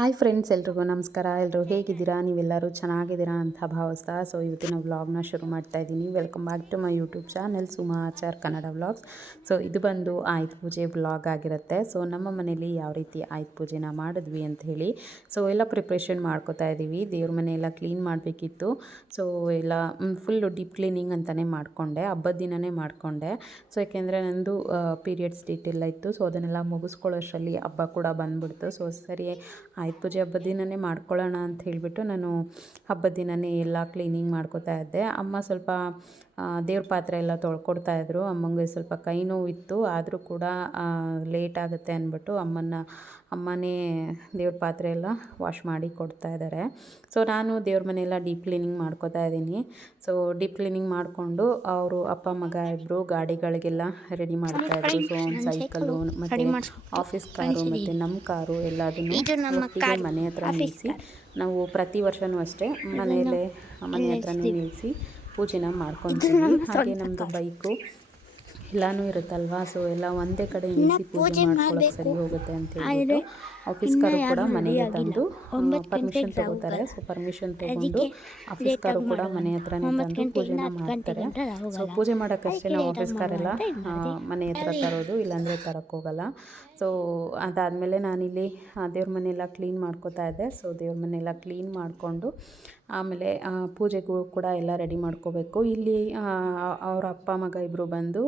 Hi friends, ಎಲ್ರಿಗೂ ನಮಸ್ಕಾರ. ಎಲ್ಲರೂ ಹೇಗಿದ್ದೀರಾ? ನೀವೆಲ್ಲರೂ ಚೆನ್ನಾಗಿದ್ದೀರಾ ಅಂತ ಭಾವಿಸ್ತಾ ಇವತ್ತಿನ ವ್ಲಾಗ್ನ ಶುರು ಮಾಡ್ತಾ ಇದ್ದೀನಿ. Welcome back to my YouTube channel Suma Achar Kannada vlogs. ಇದು ಬಂದು ಆಯುಧ ಪೂಜೆ ವ್ಲಾಗ್ ಆಗಿರುತ್ತೆ. ನಮ್ಮ ಮನೇಲಿ ಯಾವ ರೀತಿ ಆಯುಧ ಪೂಜೆನ ಮಾಡಿದ್ವಿ ಅಂತ ಹೇಳಿ ಎಲ್ಲ ಪ್ರಿಪ್ರೇಷನ್ ಮಾಡ್ಕೋತಾ ಇದ್ದೀವಿ. ದೇವ್ರ ಮನೆಯೆಲ್ಲ ಕ್ಲೀನ್ ಮಾಡಬೇಕಿತ್ತು. ಎಲ್ಲ ಫುಲ್ಲು ಡೀಪ್ ಕ್ಲೀನಿಂಗ್ ಅಂತಲೇ ಮಾಡಿಕೊಂಡೆ. ಹಬ್ಬದ ದಿನವೇ ಮಾಡಿಕೊಂಡೆ. ಯಾಕೆಂದರೆ ನಂದು ಪೀರಿಯಡ್ಸ್ ಡೇಟ್ ಎಲ್ಲ ಇತ್ತು. ಅದನ್ನೆಲ್ಲ ಮುಗಿಸ್ಕೊಳ್ಳೋಷ್ಟರಲ್ಲಿ ಹಬ್ಬ ಕೂಡ ಬಂದುಬಿಡ್ತು. ಸರಿ ಆಯುಧ ಪೂಜೆ ಹಬ್ಬದ ದಿನವೇ ಮಾಡ್ಕೊಳ್ಳೋಣ ಅಂತ ಹೇಳಿಬಿಟ್ಟು ನಾನು ಹಬ್ಬದ ದಿನವೇ ಎಲ್ಲ ಕ್ಲೀನಿಂಗ್ ಮಾಡ್ಕೋತಾ ಇದ್ದೆ. ಅಮ್ಮ ಸ್ವಲ್ಪ ದೇವ್ರ ಪಾತ್ರೆ ಎಲ್ಲ ತೊಳ್ಕೊಡ್ತಾಯಿದ್ರು. ಅಮ್ಮಂಗೆ ಸ್ವಲ್ಪ ಕೈ ನೋವಿತ್ತು. ಆದರೂ ಕೂಡ ಲೇಟ್ ಆಗುತ್ತೆ ಅಂದ್ಬಿಟ್ಟು ಅಮ್ಮನೇ ದೇವ್ರ ಪಾತ್ರೆ ಎಲ್ಲ ವಾಶ್ ಮಾಡಿ ಕೊಡ್ತಾ ಇದ್ದಾರೆ. ನಾನು ದೇವ್ರ ಮನೆಯೆಲ್ಲ ಡೀಪ್ ಕ್ಲೀನಿಂಗ್ ಮಾಡ್ಕೋತಾ ಇದ್ದೀನಿ. ಡೀಪ್ ಕ್ಲೀನಿಂಗ್ ಮಾಡಿಕೊಂಡು ಅವರು ಅಪ್ಪ ಮಗ ಇಬ್ಬರು ಗಾಡಿಗಳಿಗೆಲ್ಲ ರೆಡಿ ಮಾಡ್ತಾಯಿದ್ರು. ಒಂದು ಸೈಕಲ್ಲು ಮತ್ತು ಆಫೀಸ್ ಕಾರು ಮತ್ತು ನಮ್ಮ ಕಾರು ಎಲ್ಲದನ್ನು ಒಟ್ಟಿಗೆ ಮನೆ ಹತ್ರ ನಿಲ್ಲಿಸಿ ನಾವು ಪ್ರತಿ ವರ್ಷವೂ ಅಷ್ಟೇ ಮನೆ ಹತ್ರನೇ ನಿಲ್ಲಿಸಿ ಪೂಜೆನ ಮಾಡ್ಕೊತೀವಿ. ಹಾಗೆ ನಮ್ಮದು ಬೈಕು ಎಲ್ಲನೂ ಇರುತ್ತಲ್ವ. ಎಲ್ಲ ಒಂದೇ ಕಡೆ ನಿಲ್ಲಿಸಿ ಪೂಜೆ ಮಾಡ್ಕೊಳ್ಳೋಕೆ ಸರಿ ಹೋಗುತ್ತೆ ಅಂತ ಹೇಳ್ಬಿಟ್ಟು ಆಫೀಸ್ ಕಾರು ಕೂಡ ಮನೆಗೆ ತಂದು ಪರ್ಮಿಷನ್ ತಗೋತಾರೆ. ಪರ್ಮಿಷನ್ ತೊಗೊಂಡು ಆಫೀಸ್ ಕಾರು ಕೂಡ ಮನೆ ಹತ್ರನೇ ತಂದು ಪೂಜೆನ ಮಾಡ್ತಾರೆ. ಪೂಜೆ ಮಾಡೋಕ್ಕಷ್ಟೇ ನಾವು ಆಫೀಸ್ ಕಾರೆಲ್ಲ ಮನೆ ಹತ್ರ ತರೋದು, ಇಲ್ಲಾಂದರೆ ತರೋಕ್ಕೋಗಲ್ಲ. ಅದಾದಮೇಲೆ ನಾನಿಲ್ಲಿ ದೇವ್ರ ಮನೆಯೆಲ್ಲ ಕ್ಲೀನ್ ಮಾಡ್ಕೋತಾ ಇದ್ದೆ. ದೇವ್ರ ಮನೆಯೆಲ್ಲ ಕ್ಲೀನ್ ಮಾಡಿಕೊಂಡು ಆಮೇಲೆ ಪೂಜೆಗೂ ಕೂಡ ಎಲ್ಲ ರೆಡಿ ಮಾಡ್ಕೋಬೇಕು. ಇಲ್ಲಿ ಅವರ ಅಪ್ಪ ಮಗ ಇಬ್ಬರು ಬಂದು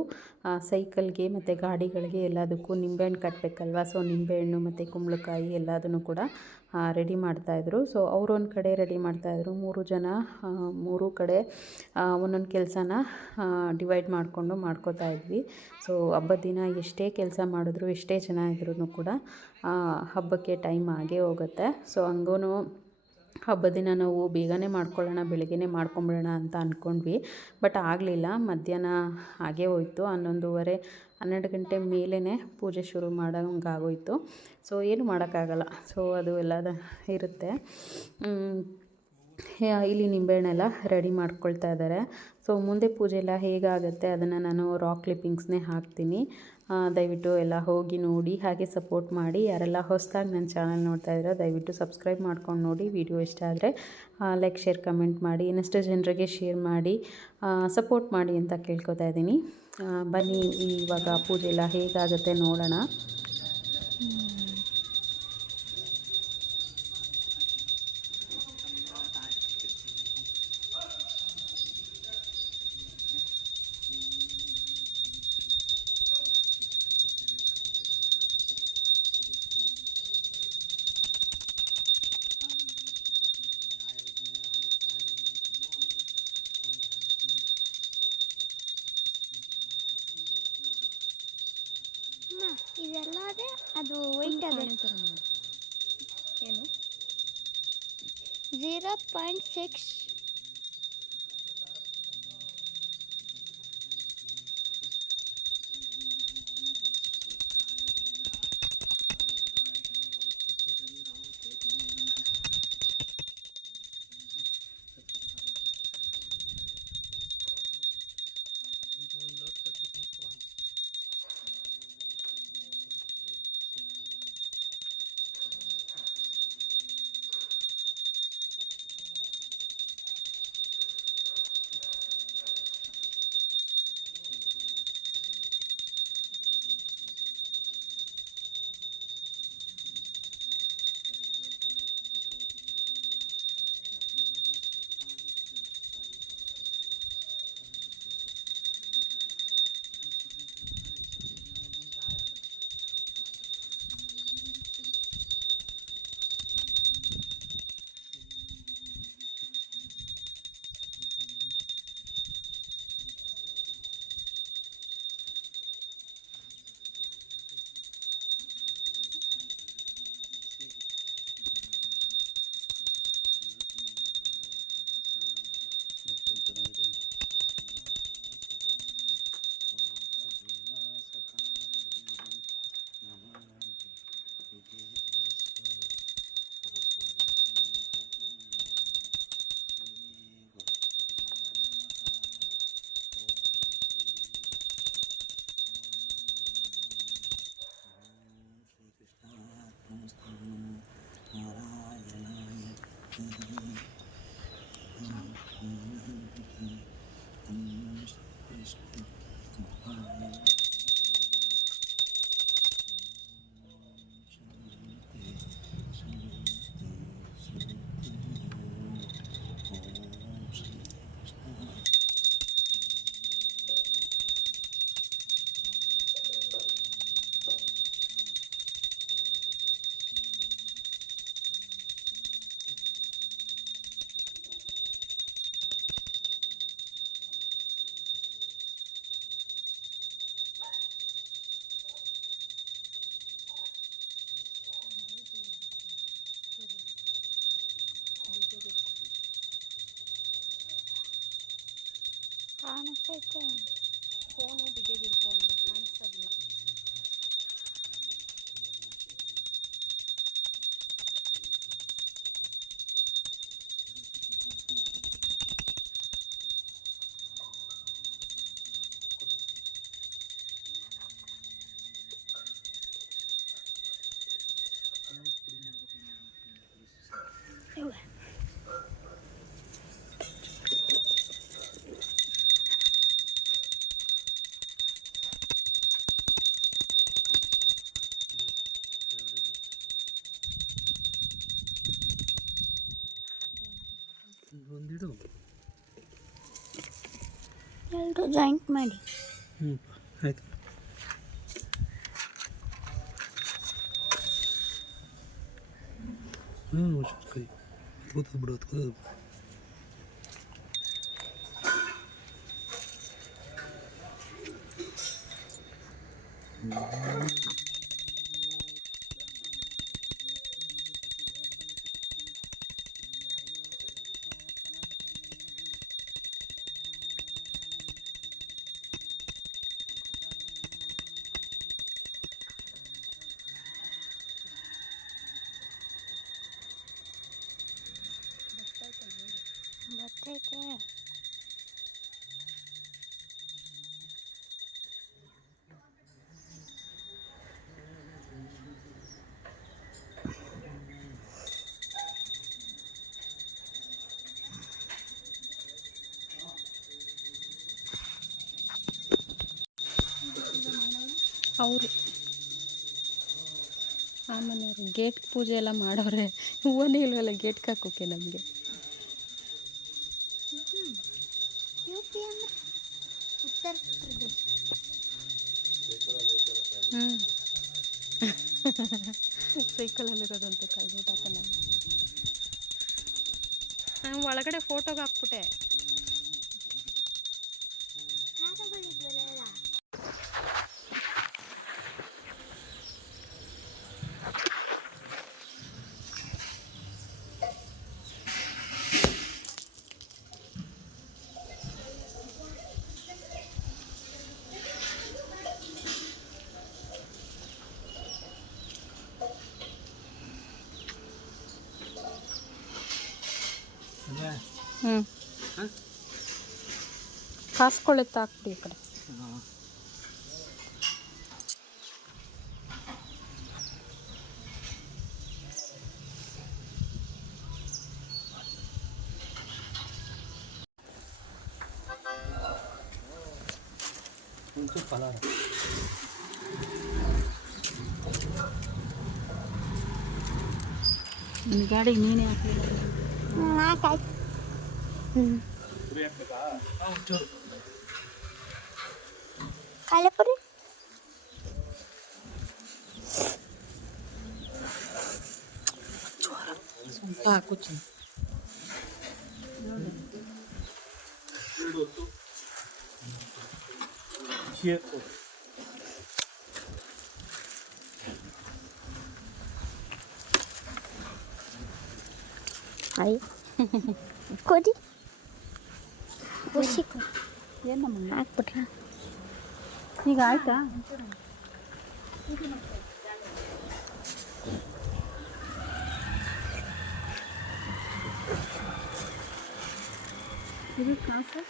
ಸೈಕಲ್ಗೆ ಮತ್ತು ಗಾಡಿಗಳಿಗೆ ಎಲ್ಲದಕ್ಕೂ ನಿಂಬೆಹಣ್ಣು ಕಟ್ಟಬೇಕಲ್ವ. ನಿಂಬೆಹಣ್ಣು ಮತ್ತು ಕುಂಬಳಕಾಯಿ ಎಲ್ಲದನ್ನು ಕೂಡ ರೆಡಿ ಮಾಡ್ತಾಯಿದ್ರು. ಅವರು ಒಂದು ಕಡೆ ರೆಡಿ ಮಾಡ್ತಾಯಿದ್ರು. 3 ಜನ 3 ಕಡೆ ಒಂದೊಂದು ಕೆಲಸನ ಡಿವೈಡ್ ಮಾಡಿಕೊಂಡು ಮಾಡ್ಕೋತಾ ಇದ್ವಿ. ಹಬ್ಬದ ದಿನ ಎಷ್ಟೇ ಕೆಲಸ ಮಾಡಿದ್ರು, ಎಷ್ಟೇ ಜನ ಇದ್ರೂ ಕೂಡ ಹಬ್ಬಕ್ಕೆ ಟೈಮ್ ಆಗೇ ಹೋಗುತ್ತೆ. ಹಂಗೂ ಹಬ್ಬದ ದಿನ ನಾವು ಬೇಗನೆ ಮಾಡ್ಕೊಳ್ಳೋಣ, ಬೆಳಗ್ಗೆನೇ ಮಾಡ್ಕೊಂಬಿಡೋಣ ಅಂತ ಅಂದ್ಕೊಂಡ್ವಿ. ಬಟ್ ಆಗಲಿಲ್ಲ. ಮಧ್ಯಾಹ್ನ ಆಗೇ ಹೋಯಿತು. 11:30 12 ಗಂಟೆ ಮೇಲೇ ಪೂಜೆ ಶುರು ಮಾಡೋಂಗಾಗೋಯಿತು. ಏನು ಮಾಡೋಕ್ಕಾಗಲ್ಲ. ಅದು ಎಲ್ಲ ಇರುತ್ತೆ. ಇಲ್ಲಿ ನಿಂಬೆಹಣ್ಣೆಲ್ಲ ರೆಡಿ ಮಾಡ್ಕೊಳ್ತಾ ಇದ್ದಾರೆ. ಮುಂದೆ ಪೂಜೆ ಎಲ್ಲ ಹೇಗಾಗುತ್ತೆ ಅದನ್ನು ನಾನು ರಾಕ್ ಕ್ಲಿಪ್ಪಿಂಗ್ಸ್ನೇ ಹಾಕ್ತೀನಿ. ದಯವಿಟ್ಟು ಎಲ್ಲ ಹೋಗಿ ನೋಡಿ, ಹಾಗೆ ಸಪೋರ್ಟ್ ಮಾಡಿ. ಯಾರೆಲ್ಲ ಹೊಸದಾಗಿ ನನ್ನ ಚಾನಲ್ ನೋಡ್ತಾ ಇದ್ದೀರಾ ದಯವಿಟ್ಟು ಸಬ್ಸ್ಕ್ರೈಬ್ ಮಾಡ್ಕೊಂಡು ನೋಡಿ. ವಿಡಿಯೋ ಇಷ್ಟ ಆದರೆ ಲೈಕ್, ಶೇರ್, ಕಮೆಂಟ್ ಮಾಡಿ. ಇನ್ನಷ್ಟು ಜನರಿಗೆ ಶೇರ್ ಮಾಡಿ ಸಪೋರ್ಟ್ ಮಾಡಿ ಅಂತ ಕೇಳ್ಕೊತಾ ಇದ್ದೀನಿ. ಬನ್ನಿ ಇವಾಗ ಪೂಜೆ ಎಲ್ಲ ಹೇಗಾಗುತ್ತೆ ನೋಡೋಣ. ಇದೆಲ್ಲ ಅದೇ ಅದು ವೈಟ್ ಅದೇ ಏನು 0.6 ಎಲ್ಲರೂ ಜಾಯಿಂಟ್ ಮಾಡಿ. ಹ್ಞೂ ಆಯ್ತು. ಕೈ ಕೂತದು ಬಿಡು ಕೂತದು. ಬರ್ತೈತೆ. ಅವರು ಆ ಮನೆಯವರು ಗೇಟ್ ಪೂಜೆ ಎಲ್ಲ ಮಾಡೋರೆ. ಹೂವನೇ ಇಲ್ವಲ್ಲ ಗೇಟ್ಗೆ ಹಾಕೋಕೆ ನಮಗೆ. UP ಅಂದ್ರೆ ಉತ್ತರ ಪ್ರದೇಶ. ಸೈಕಲಲ್ಲಿರೋದಂತೆ ಕಳ್ಬಿಟ್ಟು ಹಾಕೋಣ. ನಾನು ಒಳಗಡೆ ಫೋಟೋಗೆ ಹಾಕ್ಬಿಟ್ಟೆ. ಹಾರಗಳಿದ್ವಲ್ಲ ಎಲ್ಲ. ಕಾಸ್ಕೊಳ್ಳುತ್ತೆ ಹಾಕ್ಬಿಡಿ ಈ ಕಡೆ. ಒಂಚೂರು ಪಲಾರ ನಿನ್ನ ಗಾಡಿಗೆ ನೀನೇ ಹಾಕಲಿಲ್ಲ. ನಾಲ್ಕಾಯ್ತು. ಒಂಚೂರು ಕಾಲೇಪುರಿ. ಕೂರ್ಚು. ಅಯ್ಯ ಕೊಡಿ ಖುಷಿ ಏನಮ್ಮ ಹಾಕ್ಬಿಟ್ರ. ಈಗ ಆಯ್ತಾ? ಇದು ಕಾಸು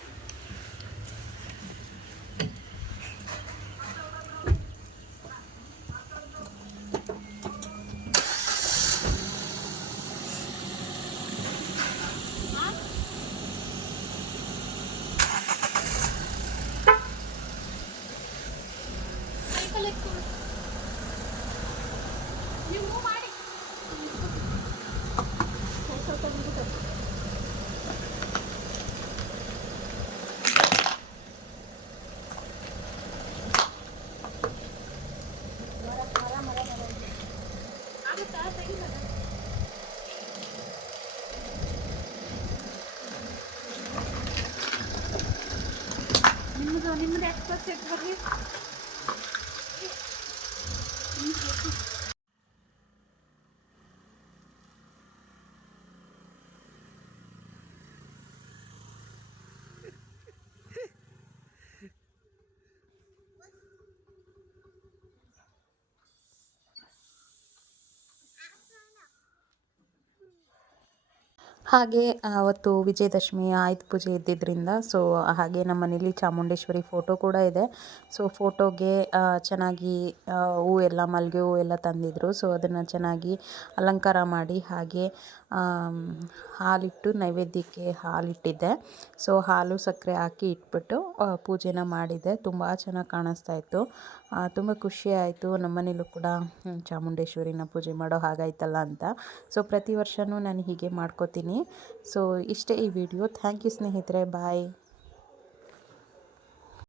ನಿಮ್ಮದು ಎಕ್ಸ್ಪರ್ಟ್ ಸೆಟ್ ಬರ್ರಿ. ಹಾಗೆ ಅವತ್ತು ವಿಜಯದಶಮಿ ಆಯುಧ ಪೂಜೆ ಇದ್ದಿದ್ದರಿಂದ ಸೊ ಹಾಗೆ ನಮ್ಮ ಮನೇಲಿ ಚಾಮುಂಡೇಶ್ವರಿ ಫೋಟೋ ಕೂಡ ಇದೆ. ಸೊ ಫೋಟೋಗೆ ಚೆನ್ನಾಗಿ ಹೂ ಎಲ್ಲ ಮಲ್ಲಿಗೆ ಹೂ ಎಲ್ಲ ತಂದಿದ್ದರು. ಸೊ ಅದನ್ನು ಚೆನ್ನಾಗಿ ಅಲಂಕಾರ ಮಾಡಿ ಹಾಗೆ ಹಾಲಿಟ್ಟು ನೈವೇದ್ಯಕ್ಕೆ ಹಾಲಿಟ್ಟಿದ್ದೆ. ಸೊ ಹಾಲು ಸಕ್ಕರೆ ಹಾಕಿ ಇಟ್ಬಿಟ್ಟು ಪೂಜೆನ ಮಾಡಿದ್ದೆ. ತುಂಬ ಚೆನ್ನಾಗಿ ಕಾಣಿಸ್ತಾ ಇತ್ತು. ತುಂಬ ಖುಷಿ ಆಯಿತು. ನಮ್ಮ ಮನೇಲೂ ಕೂಡ ಚಾಮುಂಡೇಶ್ವರಿನ ಪೂಜೆ ಮಾಡೋ ಹಾಗಾಯ್ತಲ್ಲ ಅಂತ. ಸೊ ಪ್ರತಿ ವರ್ಷವೂ ನಾನು ಹೀಗೆ ಮಾಡ್ಕೋತೀನಿ. ಸೊ ಇಷ್ಟೇ ಈ ವಿಡಿಯೋ. ಥ್ಯಾಂಕ್ ಯು ಸ್ನೇಹಿತರೆ. ಬಾಯ್.